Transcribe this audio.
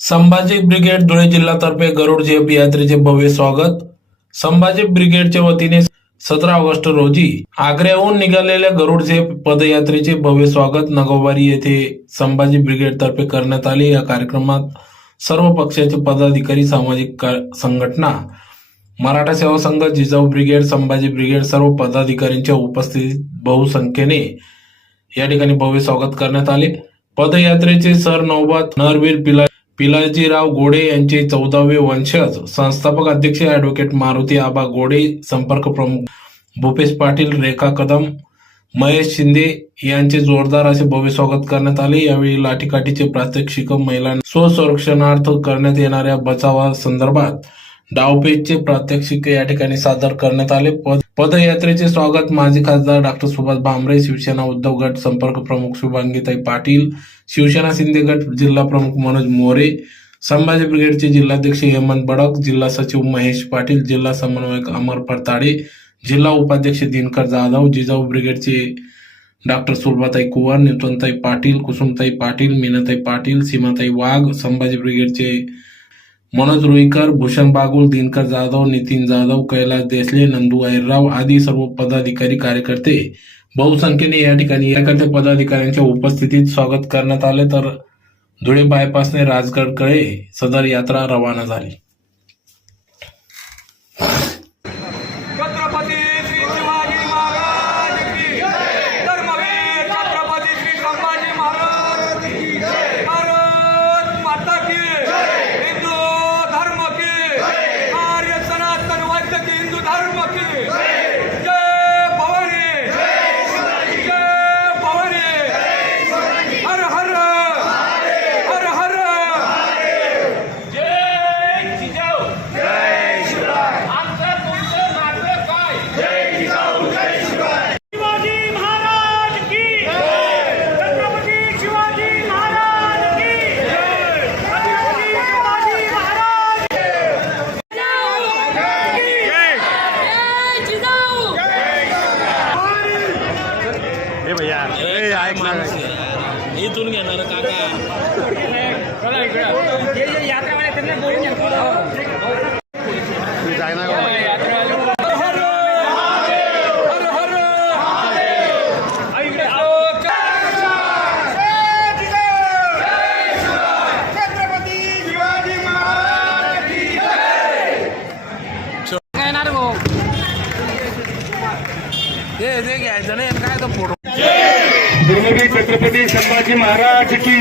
Sambhaji brigade Dhule जिल्हातर्फे गरुड झेप यात्रेचे भव्य स्वागत. संभाजी ब्रिगेडच्या वतीने 17 ऑगस्ट रोजी आग्र्याहून निघालेल्या गरुड झेप पदयात्रेचे भव्य स्वागत नगरवाडी येथे संभाजी ब्रिगेड तर्फे करण्यात आले. या कार्यक्रमात सर्व पक्षाचे पदाधिकारी, सामाजिक संघटना, मराठा सेवा संघ, जिजाऊ ब्रिगेड, संभाजी ब्रिगेड सर्व पदाधिकाऱ्यांच्या उपस्थितीत बहुसंख्येने या ठिकाणी भव्य स्वागत करण्यात आले. पदयात्रेचे सरनौबत नरवीर पिलाजीराव गोडे यांचे 14वे वंशज, संस्थापक अध्यक्ष ॲडव्होकेट मारुती आबा गोडे, संपर्क प्रमुख भूपेश पाटील, रेखा कदम, महेश शिंदे यांचे जोरदार असे भव्य स्वागत करण्यात आले. यावेळी लाठीकाठीचे प्रात्यक्षिक, महिलांना स्वसंरक्षणार्थ करण्यात येणाऱ्या बचावासंदर्भात डावपेचचे प्रात्यक्षिक या ठिकाणी सादर करण्यात आले. पदयात्रेचे स्वागत माजी खासदार डॉ. सुभाष भामरे, शिवसेना उद्धव गट संपर्क प्रमुख शुभांगीताई पाटील, शिवसेना शिंदे गट जिल्हा प्रमुख मनोज मोरे, संभाजी ब्रिगेडचे जिल्हाध्यक्ष हेमंत बडक, जिल्हा सचिव महेश पाटील, जिल्हा समन्वयक अमर फरताडे, जिल्हा उपाध्यक्ष दिनकर जाधव, जिजाऊ ब्रिगेडचे डॉ. सुलभाताई कुवर, नूतनताई पाटील, कुसुमताई पाटील, मीनाताई पाटील, सीमाताई वाघ, संभाजी ब्रिगेडचे मनोज रुईकर, भूषण बागुल, दिनकर जाधव, नितीन जाधव, कैलास देसले, नंदू अहिरराव आदी सर्व पदाधिकारी, कार्यकर्ते बहुसंख्येने या ठिकाणी पदाधिकाऱ्यांच्या उपस्थितीत स्वागत करण्यात आले. तर धुळे बायपासने राजगडकडे सदर यात्रा रवाना झाली. इथून घेणार काका छत्रपती संभाजी महाराज की